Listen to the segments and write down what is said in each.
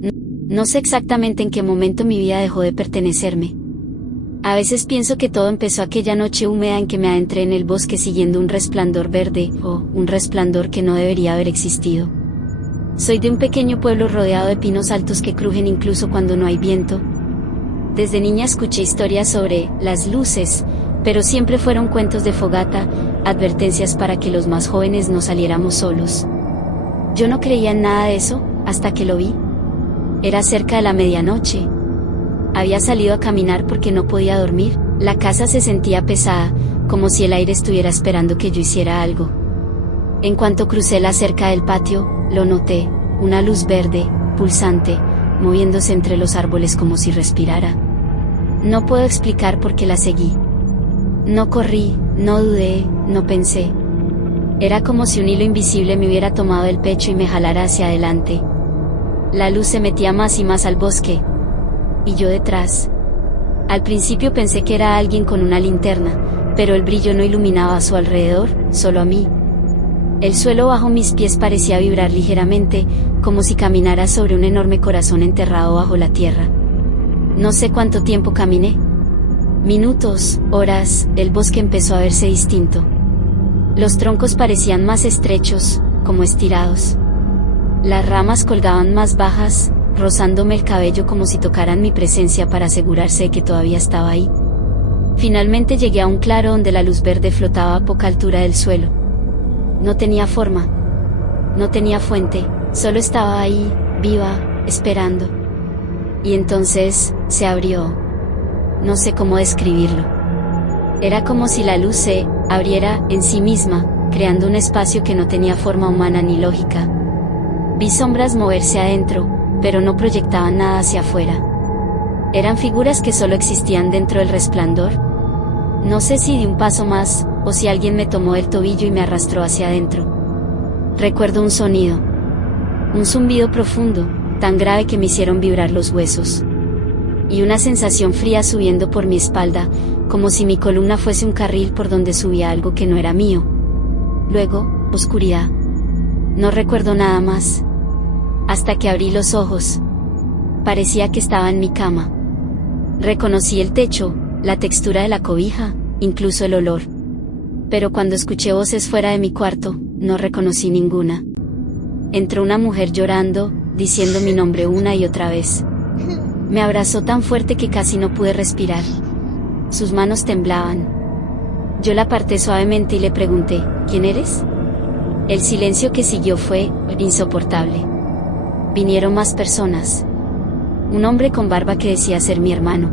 No sé exactamente en qué momento mi vida dejó de pertenecerme. A veces pienso que todo empezó aquella noche húmeda en que me adentré en el bosque siguiendo un resplandor verde, o un resplandor que no debería haber existido. Soy de un pequeño pueblo rodeado de pinos altos que crujen incluso cuando no hay viento. Desde niña escuché historias sobre las luces, pero siempre fueron cuentos de fogata, advertencias para que los más jóvenes no saliéramos solos. Yo no creía en nada de eso, hasta que lo vi. Era cerca de la medianoche. Había salido a caminar porque no podía dormir. La casa se sentía pesada, como si el aire estuviera esperando que yo hiciera algo. En cuanto crucé la cerca del patio, lo noté, una luz verde, pulsante, moviéndose entre los árboles como si respirara. No puedo explicar por qué la seguí. No corrí, no dudé, no pensé. Era como si un hilo invisible me hubiera tomado el pecho y me jalara hacia adelante. La luz se metía más y más al bosque. Y yo detrás. Al principio pensé que era alguien con una linterna, pero el brillo no iluminaba a su alrededor, solo a mí. El suelo bajo mis pies parecía vibrar ligeramente, como si caminara sobre un enorme corazón enterrado bajo la tierra. No sé cuánto tiempo caminé. Minutos, horas, el bosque empezó a verse distinto. Los troncos parecían más estrechos, como estirados. Las ramas colgaban más bajas, rozándome el cabello como si tocaran mi presencia para asegurarse de que todavía estaba ahí. Finalmente llegué a un claro donde la luz verde flotaba a poca altura del suelo. No tenía forma. No tenía fuente, solo estaba ahí, viva, esperando. Y entonces, se abrió. No sé cómo describirlo. Era como si la luz se abriera en sí misma, creando un espacio que no tenía forma humana ni lógica. Vi sombras moverse adentro, pero no proyectaban nada hacia afuera. Eran figuras que solo existían dentro del resplandor. No sé si di un paso más, o si alguien me tomó del tobillo y me arrastró hacia adentro. Recuerdo un sonido. Un zumbido profundo, tan grave que me hicieron vibrar los huesos. Y una sensación fría subiendo por mi espalda, como si mi columna fuese un carril por donde subía algo que no era mío. Luego, oscuridad. No recuerdo nada más. Hasta que abrí los ojos. Parecía que estaba en mi cama. Reconocí el techo, la textura de la cobija, incluso el olor. Pero cuando escuché voces fuera de mi cuarto, no reconocí ninguna. Entró una mujer llorando, diciendo mi nombre una y otra vez. Me abrazó tan fuerte que casi no pude respirar. Sus manos temblaban. Yo la aparté suavemente y le pregunté, ¿quién eres? El silencio que siguió fue insoportable. Vinieron más personas. Un hombre con barba que decía ser mi hermano.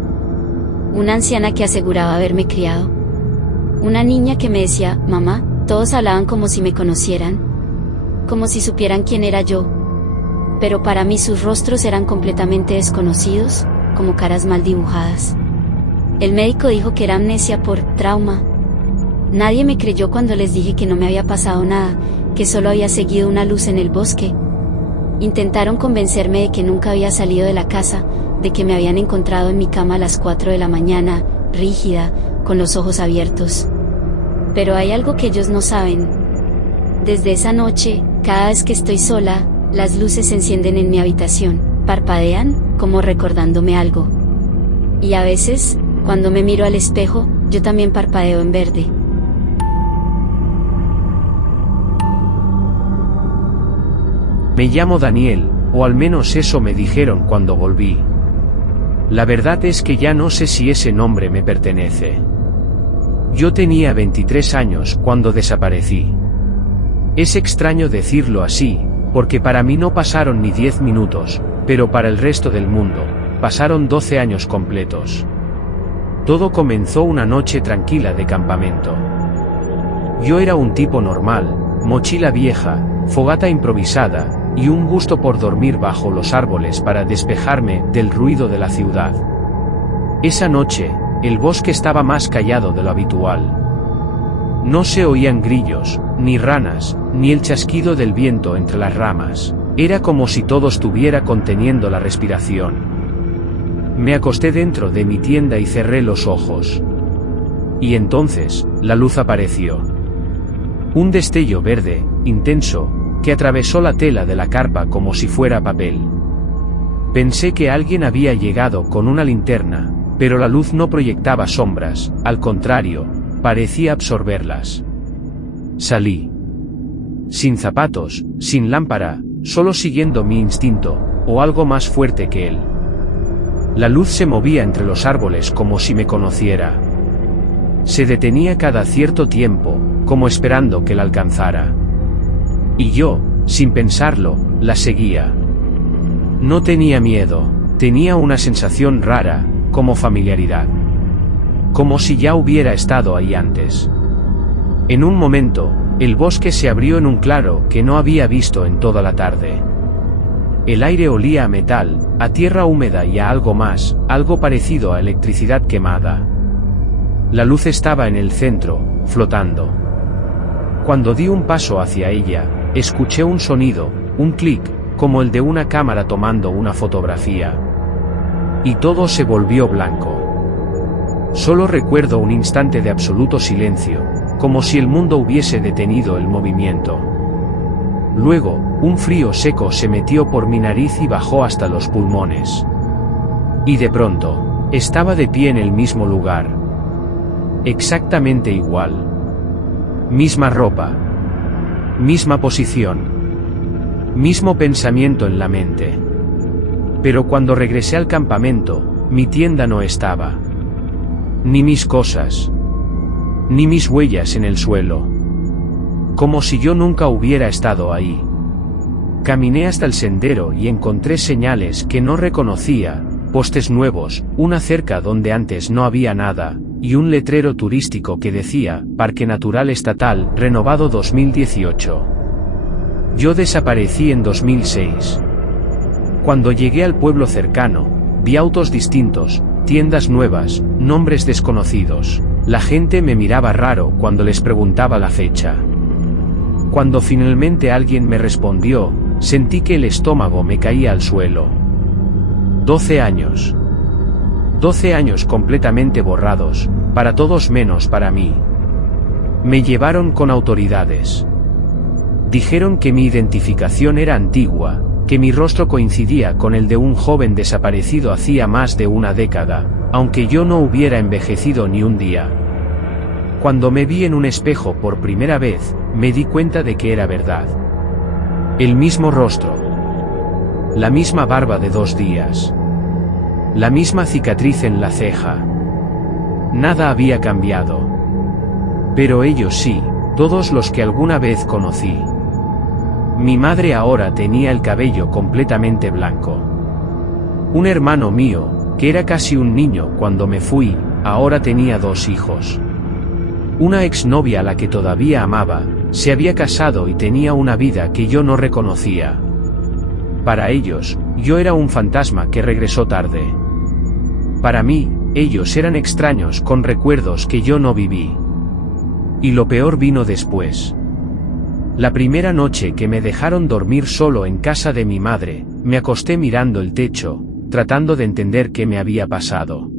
Una anciana que aseguraba haberme criado. Una niña que me decía, mamá. Todos hablaban como si me conocieran. Como si supieran quién era yo. Pero para mí sus rostros eran completamente desconocidos, como caras mal dibujadas. El médico dijo que era amnesia por trauma. Nadie me creyó cuando les dije que no me había pasado nada, que solo había seguido una luz en el bosque. Intentaron convencerme de que nunca había salido de la casa, de que me habían encontrado en mi cama a las 4 de la mañana, rígida, con los ojos abiertos. Pero hay algo que ellos no saben. Desde esa noche, cada vez que estoy sola, las luces se encienden en mi habitación, parpadean, como recordándome algo. Y a veces, cuando me miro al espejo, yo también parpadeo en verde. Me llamo Daniel, o al menos eso me dijeron cuando volví. La verdad es que ya no sé si ese nombre me pertenece. Yo tenía 23 años cuando desaparecí. Es extraño decirlo así, porque para mí no pasaron ni 10 minutos, pero para el resto del mundo, pasaron 12 años completos. Todo comenzó una noche tranquila de campamento. Yo era un tipo normal, mochila vieja, fogata improvisada, y un gusto por dormir bajo los árboles para despejarme del ruido de la ciudad. Esa noche, el bosque estaba más callado de lo habitual. No se oían grillos, ni ranas, ni el chasquido del viento entre las ramas. Era como si todo estuviera conteniendo la respiración. Me acosté dentro de mi tienda y cerré los ojos. Y entonces, la luz apareció. Un destello verde, intenso, que atravesó la tela de la carpa como si fuera papel. Pensé que alguien había llegado con una linterna, pero la luz no proyectaba sombras, al contrario, parecía absorberlas. Salí. Sin zapatos, sin lámpara, solo siguiendo mi instinto, o algo más fuerte que él. La luz se movía entre los árboles como si me conociera. Se detenía cada cierto tiempo, como esperando que la alcanzara. Y yo, sin pensarlo, la seguía. No tenía miedo, tenía una sensación rara, como familiaridad. Como si ya hubiera estado ahí antes. En un momento, el bosque se abrió en un claro que no había visto en toda la tarde. El aire olía a metal, a tierra húmeda y a algo más, algo parecido a electricidad quemada. La luz estaba en el centro, flotando. Cuando di un paso hacia ella, escuché un sonido, un clic, como el de una cámara tomando una fotografía. Y todo se volvió blanco. Solo recuerdo un instante de absoluto silencio, como si el mundo hubiese detenido el movimiento. Luego, un frío seco se metió por mi nariz y bajó hasta los pulmones. Y de pronto, estaba de pie en el mismo lugar. Exactamente igual. Misma ropa. Misma posición. Mismo pensamiento en la mente. Pero cuando regresé al campamento, mi tienda no estaba. Ni mis cosas. Ni mis huellas en el suelo. Como si yo nunca hubiera estado ahí. Caminé hasta el sendero y encontré señales que no reconocía, postes nuevos, una cerca donde antes no había nada, y un letrero turístico que decía, Parque Natural Estatal, renovado 2018. Yo desaparecí en 2006. Cuando llegué al pueblo cercano, vi autos distintos, tiendas nuevas, nombres desconocidos. La gente me miraba raro cuando les preguntaba la fecha. Cuando finalmente alguien me respondió, sentí que el estómago me caía al suelo. 12 años. 12 años completamente borrados, para todos menos para mí. Me llevaron con autoridades. Dijeron que mi identificación era antigua, que mi rostro coincidía con el de un joven desaparecido hacía más de una década, aunque yo no hubiera envejecido ni un día. Cuando me vi en un espejo por primera vez, me di cuenta de que era verdad. El mismo rostro. La misma barba de 2 días. La misma cicatriz en la ceja. Nada había cambiado. Pero ellos sí, todos los que alguna vez conocí. Mi madre ahora tenía el cabello completamente blanco. Un hermano mío, que era casi un niño cuando me fui, ahora tenía 2 hijos. Una exnovia a la que todavía amaba, se había casado y tenía una vida que yo no reconocía. Para ellos, yo era un fantasma que regresó tarde. Para mí, ellos eran extraños con recuerdos que yo no viví. Y lo peor vino después. La primera noche que me dejaron dormir solo en casa de mi madre, me acosté mirando el techo, tratando de entender qué me había pasado.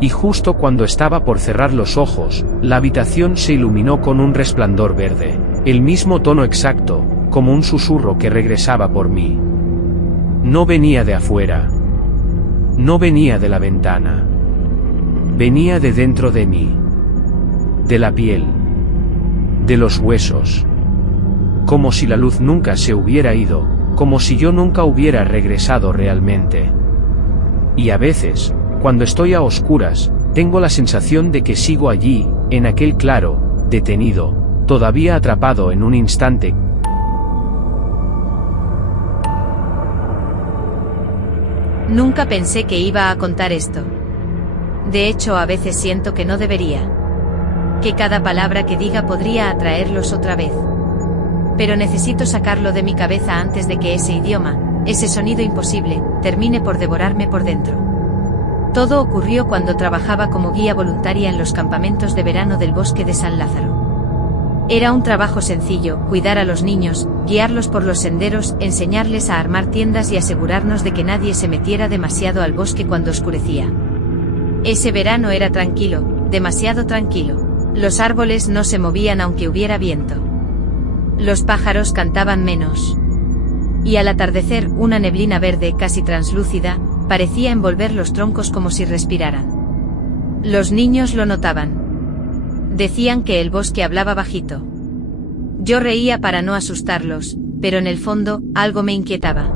Y justo cuando estaba por cerrar los ojos, la habitación se iluminó con un resplandor verde, el mismo tono exacto, como un susurro que regresaba por mí. No venía de afuera. No venía de la ventana. Venía de dentro de mí. De la piel. De los huesos. Como si la luz nunca se hubiera ido, como si yo nunca hubiera regresado realmente. Y a veces, cuando estoy a oscuras, tengo la sensación de que sigo allí, en aquel claro, detenido, todavía atrapado en un instante. Nunca pensé que iba a contar esto. De hecho, a veces siento que no debería. Que cada palabra que diga podría atraerlos otra vez. Pero necesito sacarlo de mi cabeza antes de que ese idioma, ese sonido imposible, termine por devorarme por dentro. Todo ocurrió cuando trabajaba como guía voluntaria en los campamentos de verano del bosque de San Lázaro. Era un trabajo sencillo, cuidar a los niños, guiarlos por los senderos, enseñarles a armar tiendas y asegurarnos de que nadie se metiera demasiado al bosque cuando oscurecía. Ese verano era tranquilo, demasiado tranquilo. Los árboles no se movían aunque hubiera viento. Los pájaros cantaban menos. Y al atardecer, una neblina verde casi translúcida, parecía envolver los troncos como si respiraran. Los niños lo notaban. Decían que el bosque hablaba bajito. Yo reía para no asustarlos, pero en el fondo, algo me inquietaba.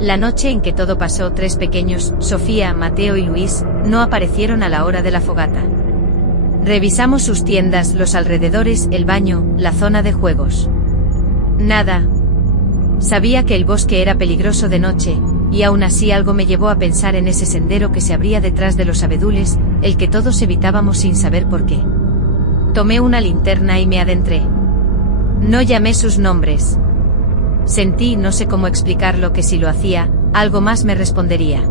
La noche en que todo pasó, 3 pequeños, Sofía, Mateo y Luis, no aparecieron a la hora de la fogata. Revisamos sus tiendas, los alrededores, el baño, la zona de juegos. Nada. Sabía que el bosque era peligroso de noche, y aún así algo me llevó a pensar en ese sendero que se abría detrás de los abedules, el que todos evitábamos sin saber por qué. Tomé una linterna y me adentré. No llamé sus nombres. Sentí, no sé cómo explicarlo, que si lo hacía, algo más me respondería.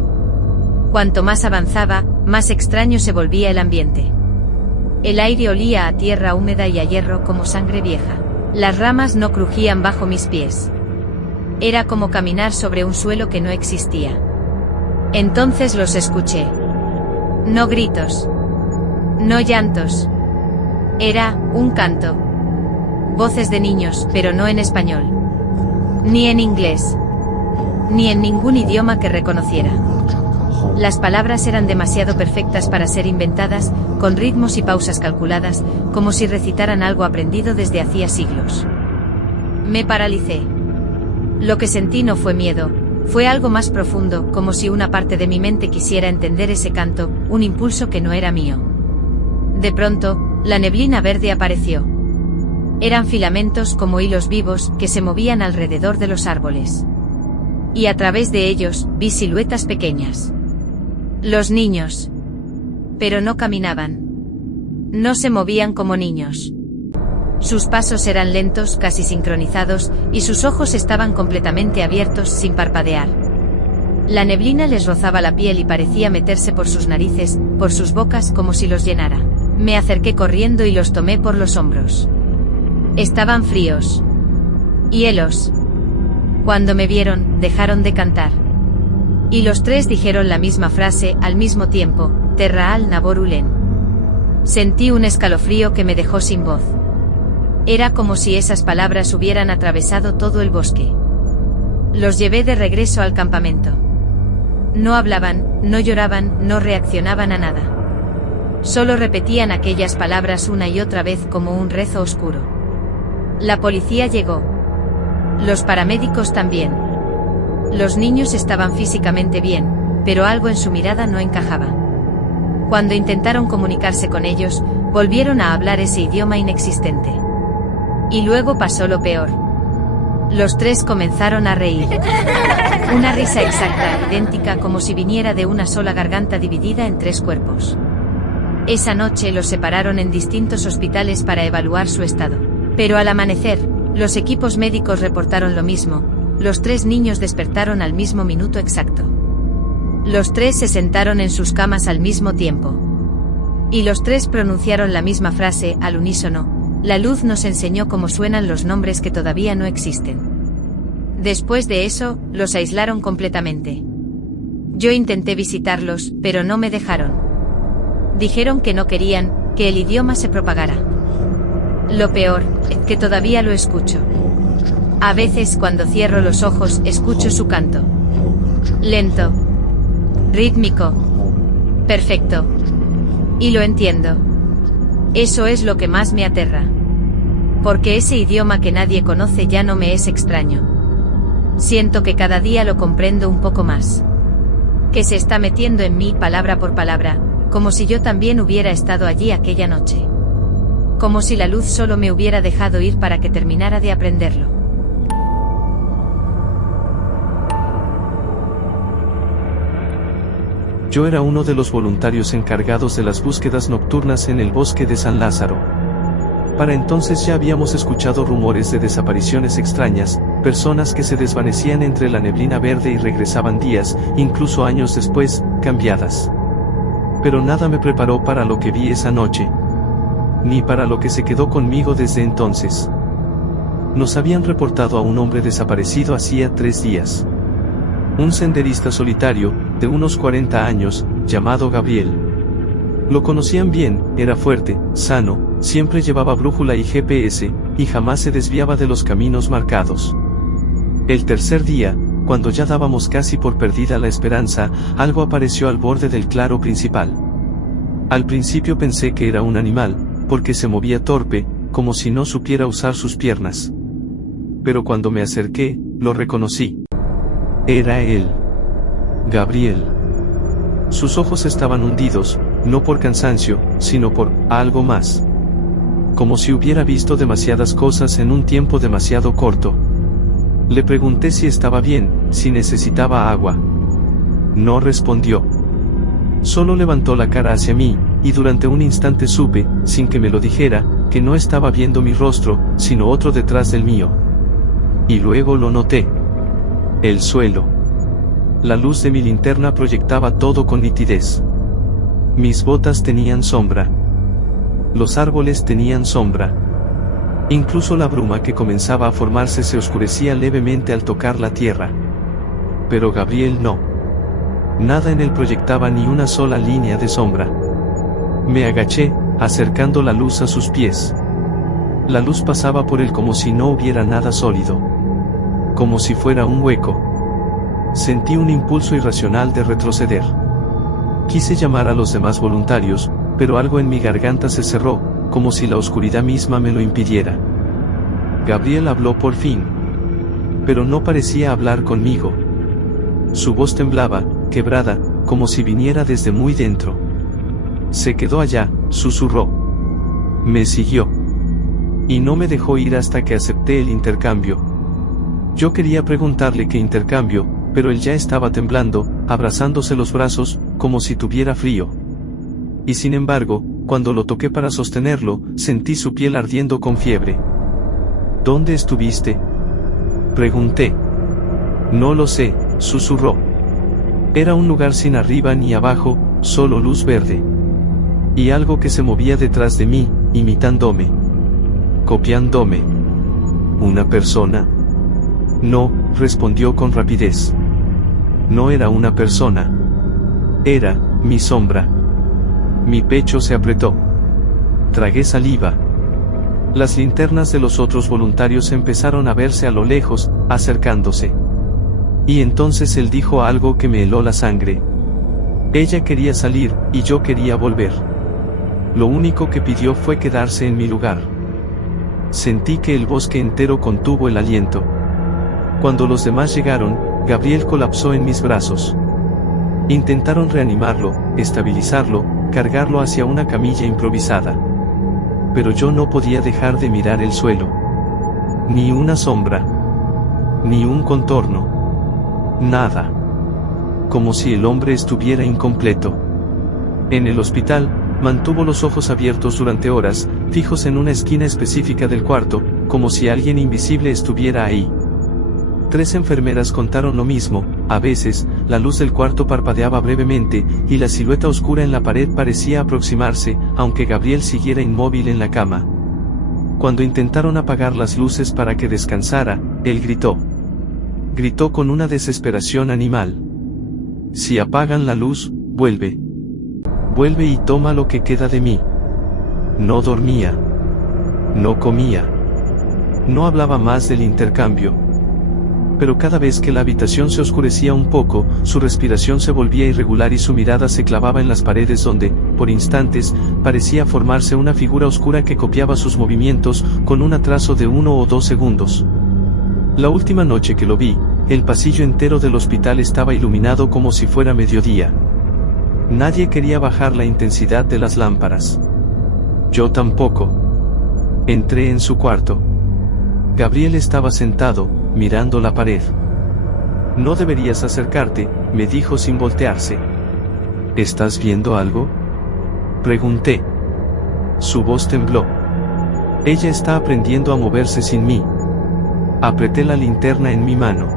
Cuanto más avanzaba, más extraño se volvía el ambiente. El aire olía a tierra húmeda y a hierro como sangre vieja. Las ramas no crujían bajo mis pies. Era como caminar sobre un suelo que no existía. Entonces los escuché. No gritos. No llantos. Era un canto. Voces de niños, pero no en español. Ni en inglés. Ni en ningún idioma que reconociera. Las palabras eran demasiado perfectas para ser inventadas, con ritmos y pausas calculadas, como si recitaran algo aprendido desde hacía siglos. Me paralicé. Lo que sentí no fue miedo, fue algo más profundo, como si una parte de mi mente quisiera entender ese canto, un impulso que no era mío. De pronto, la neblina verde apareció. Eran filamentos como hilos vivos que se movían alrededor de los árboles. Y a través de ellos, vi siluetas pequeñas. Los niños. Pero no caminaban. No se movían como niños. Sus pasos eran lentos, casi sincronizados, y sus ojos estaban completamente abiertos, sin parpadear. La neblina les rozaba la piel y parecía meterse por sus narices, por sus bocas, como si los llenara. Me acerqué corriendo y los tomé por los hombros. Estaban fríos. Hielos. Cuando me vieron, dejaron de cantar. Y los 3 dijeron la misma frase, al mismo tiempo, Terra al Nabor Ulen. Sentí un escalofrío que me dejó sin voz. Era como si esas palabras hubieran atravesado todo el bosque. Los llevé de regreso al campamento. No hablaban, no lloraban, no reaccionaban a nada. Solo repetían aquellas palabras una y otra vez como un rezo oscuro. La policía llegó. Los paramédicos también. Los niños estaban físicamente bien, pero algo en su mirada no encajaba. Cuando intentaron comunicarse con ellos, volvieron a hablar ese idioma inexistente. Y luego pasó lo peor. Los 3 comenzaron a reír. Una risa exacta, idéntica, como si viniera de una sola garganta dividida en 3 cuerpos. Esa noche los separaron en distintos hospitales para evaluar su estado. Pero al amanecer, los equipos médicos reportaron lo mismo. Los 3 niños despertaron al mismo minuto exacto. Los 3 se sentaron en sus camas al mismo tiempo. Y los 3 pronunciaron la misma frase, al unísono. La luz nos enseñó cómo suenan los nombres que todavía no existen. Después de eso, los aislaron completamente. Yo intenté visitarlos, pero no me dejaron. Dijeron que no querían que el idioma se propagara. Lo peor, es que todavía lo escucho. A veces cuando cierro los ojos, escucho su canto. Lento. Rítmico. Perfecto. Y lo entiendo. Eso es lo que más me aterra. Porque ese idioma que nadie conoce ya no me es extraño. Siento que cada día lo comprendo un poco más. Que se está metiendo en mí palabra por palabra, como si yo también hubiera estado allí aquella noche. Como si la luz solo me hubiera dejado ir para que terminara de aprenderlo. Yo era uno de los voluntarios encargados de las búsquedas nocturnas en el bosque de San Lázaro. Para entonces ya habíamos escuchado rumores de desapariciones extrañas, personas que se desvanecían entre la neblina verde y regresaban días, incluso años después, cambiadas. Pero nada me preparó para lo que vi esa noche. Ni para lo que se quedó conmigo desde entonces. Nos habían reportado a un hombre desaparecido hacía 3 días. Un senderista solitario, de unos 40 años, llamado Gabriel. Lo conocían bien, era fuerte, sano, siempre llevaba brújula y GPS, y jamás se desviaba de los caminos marcados. El tercer día, cuando ya dábamos casi por perdida la esperanza, algo apareció al borde del claro principal. Al principio pensé que era un animal, porque se movía torpe, como si no supiera usar sus piernas. Pero cuando me acerqué, lo reconocí. Era él. Gabriel. Sus ojos estaban hundidos, no por cansancio, sino por algo más. Como si hubiera visto demasiadas cosas en un tiempo demasiado corto. Le pregunté si estaba bien, si necesitaba agua. No respondió. Solo levantó la cara hacia mí, y durante un instante supe, sin que me lo dijera, que no estaba viendo mi rostro, sino otro detrás del mío. Y luego lo noté. El suelo. La luz de mi linterna proyectaba todo con nitidez. Mis botas tenían sombra. Los árboles tenían sombra. Incluso la bruma que comenzaba a formarse se oscurecía levemente al tocar la tierra. Pero Gabriel no. Nada en él proyectaba ni una sola línea de sombra. Me agaché, acercando la luz a sus pies. La luz pasaba por él como si no hubiera nada sólido. Como si fuera un hueco. Sentí un impulso irracional de retroceder. Quise llamar a los demás voluntarios, pero algo en mi garganta se cerró, como si la oscuridad misma me lo impidiera. Gabriel habló por fin. Pero no parecía hablar conmigo. Su voz temblaba, quebrada, como si viniera desde muy dentro. Se quedó allá, susurró. Me siguió. Y no me dejó ir hasta que acepté el intercambio. Yo quería preguntarle qué intercambio, pero él ya estaba temblando, abrazándose los brazos, como si tuviera frío. Y sin embargo, cuando lo toqué para sostenerlo, sentí su piel ardiendo con fiebre. ¿Dónde estuviste?, pregunté. No lo sé, susurró. Era un lugar sin arriba ni abajo, solo luz verde. Y algo que se movía detrás de mí, imitándome. Copiándome. ¿Una persona? No, respondió con rapidez. No era una persona. Era mi sombra. Mi pecho se apretó. Tragué saliva. Las linternas de los otros voluntarios empezaron a verse a lo lejos, acercándose. Y entonces él dijo algo que me heló la sangre. Ella quería salir, y yo quería volver. Lo único que pidió fue quedarse en mi lugar. Sentí que el bosque entero contuvo el aliento. Cuando los demás llegaron, Gabriel colapsó en mis brazos. Intentaron reanimarlo, estabilizarlo, cargarlo hacia una camilla improvisada. Pero yo no podía dejar de mirar el suelo. Ni una sombra. Ni un contorno. Nada. Como si el hombre estuviera incompleto. En el hospital, mantuvo los ojos abiertos durante horas, fijos en una esquina específica del cuarto, como si alguien invisible estuviera ahí. 3 enfermeras contaron lo mismo. A veces, la luz del cuarto parpadeaba brevemente, y la silueta oscura en la pared parecía aproximarse, aunque Gabriel siguiera inmóvil en la cama. Cuando intentaron apagar las luces para que descansara, él gritó. Gritó con una desesperación animal. Si apagan la luz, vuelve. Vuelve y toma lo que queda de mí. No dormía. No comía. No hablaba más del intercambio. Pero cada vez que la habitación se oscurecía un poco, su respiración se volvía irregular y su mirada se clavaba en las paredes donde, por instantes, parecía formarse una figura oscura que copiaba sus movimientos, con un atraso de 1 o 2 segundos. La última noche que lo vi, el pasillo entero del hospital estaba iluminado como si fuera mediodía. Nadie quería bajar la intensidad de las lámparas. Yo tampoco. Entré en su cuarto. Gabriel estaba sentado, mirando la pared. No deberías acercarte, me dijo sin voltearse. ¿Estás viendo algo?, pregunté. Su voz tembló. Ella está aprendiendo a moverse sin mí. Apreté la linterna en mi mano.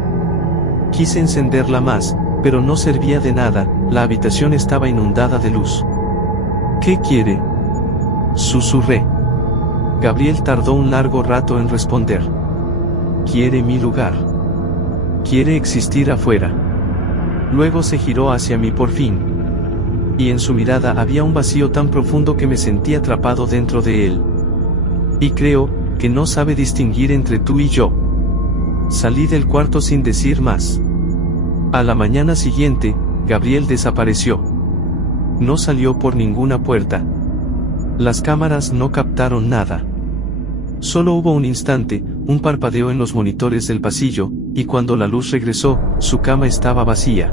Quise encenderla más, pero no servía de nada, la habitación estaba inundada de luz. ¿Qué quiere?, susurré. Gabriel tardó un largo rato en responder. Quiere mi lugar. Quiere existir afuera. Luego se giró hacia mí por fin. Y en su mirada había un vacío tan profundo que me sentí atrapado dentro de él. Y creo que no sabe distinguir entre tú y yo. Salí del cuarto sin decir más. A la mañana siguiente, Gabriel desapareció. No salió por ninguna puerta. Las cámaras no captaron nada. Solo hubo un instante, un parpadeo en los monitores del pasillo, y cuando la luz regresó, su cama estaba vacía.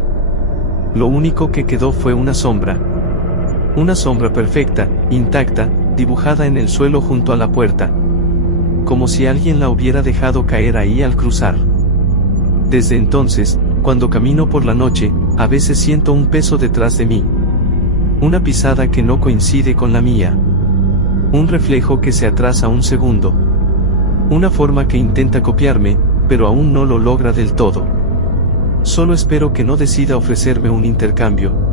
Lo único que quedó fue una sombra. Una sombra perfecta, intacta, dibujada en el suelo junto a la puerta. Como si alguien la hubiera dejado caer ahí al cruzar. Desde entonces, cuando camino por la noche, a veces siento un peso detrás de mí. Una pisada que no coincide con la mía. Un reflejo que se atrasa un segundo. Una forma que intenta copiarme, pero aún no lo logra del todo. Solo espero que no decida ofrecerme un intercambio.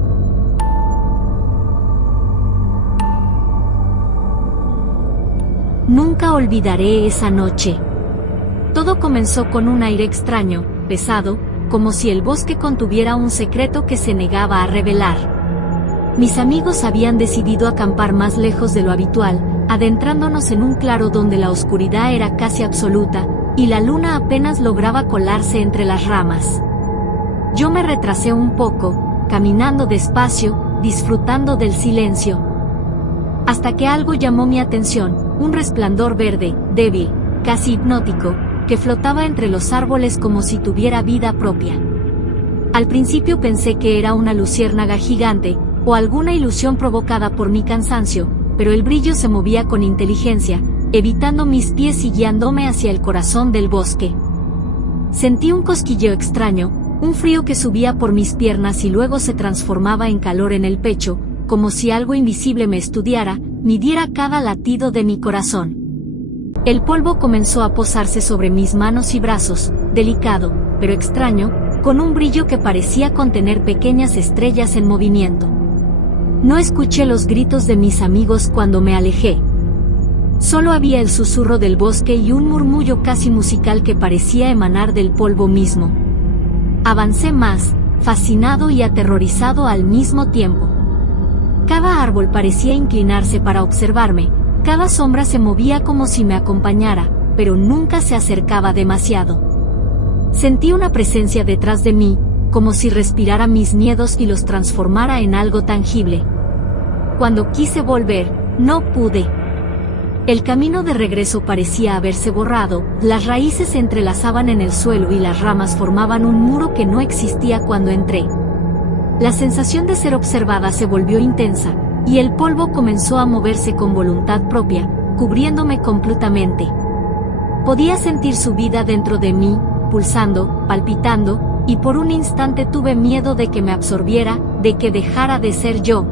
Nunca olvidaré esa noche. Todo comenzó con un aire extraño, pesado, como si el bosque contuviera un secreto que se negaba a revelar. Mis amigos habían decidido acampar más lejos de lo habitual, adentrándonos en un claro donde la oscuridad era casi absoluta, y la luna apenas lograba colarse entre las ramas. Yo me retrasé un poco, caminando despacio, disfrutando del silencio. Hasta que algo llamó mi atención, un resplandor verde, débil, casi hipnótico, que flotaba entre los árboles como si tuviera vida propia. Al principio pensé que era una luciérnaga gigante, o alguna ilusión provocada por mi cansancio, pero el brillo se movía con inteligencia, evitando mis pies y guiándome hacia el corazón del bosque. Sentí un cosquilleo extraño, un frío que subía por mis piernas y luego se transformaba en calor en el pecho, como si algo invisible me estudiara, midiera cada latido de mi corazón. El polvo comenzó a posarse sobre mis manos y brazos, delicado, pero extraño, con un brillo que parecía contener pequeñas estrellas en movimiento. No escuché los gritos de mis amigos cuando me alejé. Solo había el susurro del bosque y un murmullo casi musical que parecía emanar del polvo mismo. Avancé más, fascinado y aterrorizado al mismo tiempo. Cada árbol parecía inclinarse para observarme, cada sombra se movía como si me acompañara, pero nunca se acercaba demasiado. Sentí una presencia detrás de mí, como si respirara mis miedos y los transformara en algo tangible. Cuando quise volver, no pude. El camino de regreso parecía haberse borrado, las raíces se entrelazaban en el suelo y las ramas formaban un muro que no existía cuando entré. La sensación de ser observada se volvió intensa, y el polvo comenzó a moverse con voluntad propia, cubriéndome completamente. Podía sentir su vida dentro de mí, pulsando, palpitando, y por un instante tuve miedo de que me absorbiera, de que dejara de ser yo.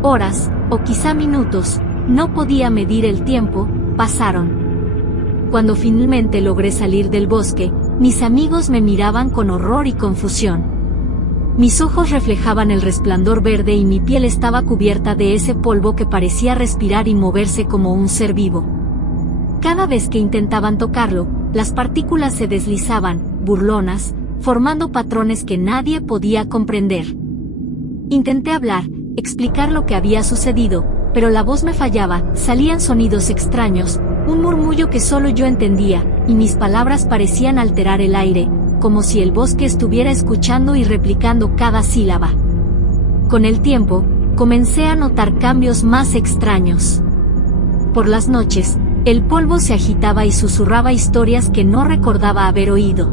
Horas, o quizá minutos, no podía medir el tiempo, pasaron. Cuando finalmente logré salir del bosque, mis amigos me miraban con horror y confusión. Mis ojos reflejaban el resplandor verde y mi piel estaba cubierta de ese polvo que parecía respirar y moverse como un ser vivo. Cada vez que intentaban tocarlo, las partículas se deslizaban, burlonas, formando patrones que nadie podía comprender. Intenté hablar, explicar lo que había sucedido, pero la voz me fallaba, salían sonidos extraños, un murmullo que solo yo entendía, y mis palabras parecían alterar el aire, como si el bosque estuviera escuchando y replicando cada sílaba. Con el tiempo, comencé a notar cambios más extraños. Por las noches, el polvo se agitaba y susurraba historias que no recordaba haber oído.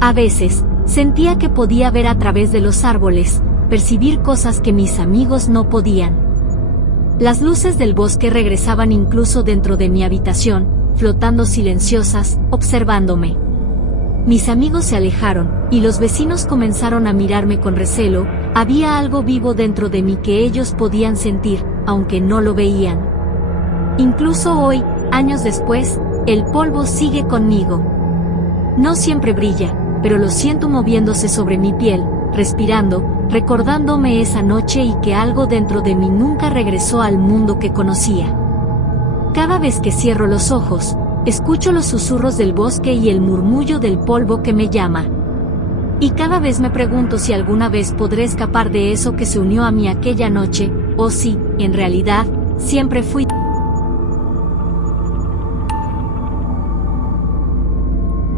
A veces, sentía que podía ver a través de los árboles, percibir cosas que mis amigos no podían. Las luces del bosque regresaban incluso dentro de mi habitación, flotando silenciosas, observándome. Mis amigos se alejaron, y los vecinos comenzaron a mirarme con recelo. Había algo vivo dentro de mí que ellos podían sentir, aunque no lo veían. Incluso hoy, años después, el polvo sigue conmigo. No siempre brilla, pero lo siento moviéndose sobre mi piel, respirando, recordándome esa noche y que algo dentro de mí nunca regresó al mundo que conocía. Cada vez que cierro los ojos, escucho los susurros del bosque y el murmullo del polvo que me llama. Y cada vez me pregunto si alguna vez podré escapar de eso que se unió a mí aquella noche, o si, en realidad, siempre fui